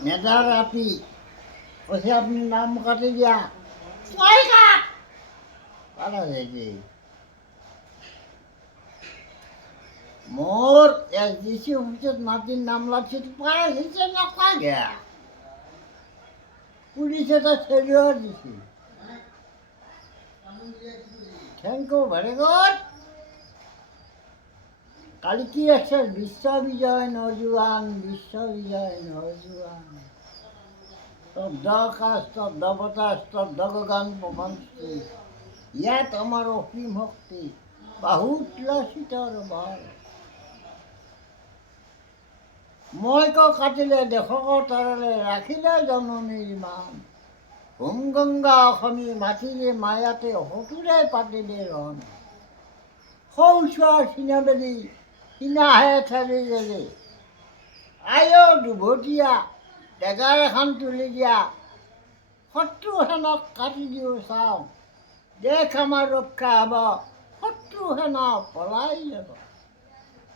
মেধা ৰাতি কৈছে আপুনি নাম কাটি দিয়া ছয় কাট পাৰা যায় মোর এসডিসি অফিসত মাটির নাম লাগছে পারা গেছে না পা গেয়া পুলিশে তো ছেড়েও দিছি থ্যাংক ইউ ভেরি গুড কালি কি আছে বিশ্ববিজয় নজুয়ান বিশ্ববিজয় নজুয়ান স্তব্ধ আকাশ স্তব্ধ বতাহ স্তব্ধ গগন পৱনশ্ৰী ইয়াত আমাৰ অসীম শক্তি বাহুত লাচিতৰ বল মই ক কাটিলে দেশক তৰালে ৰাখিলে জননীৰ মান হোম গংগা অসমী মাটিৰে মায়াতে সতুৰে পাতিলে ৰণ সৌচোৱাৰ চিনাবেলি সিনাহে ঠেলি গেলি আয়ো দুভতীয়া ডেগাৰ এখন তুলি দিয়া শত্ৰু সেনক কাটি দিওঁ চাওঁ দেশ আমাৰ ৰক্ষা হ'ব শত্ৰু সেনা পলাই যাব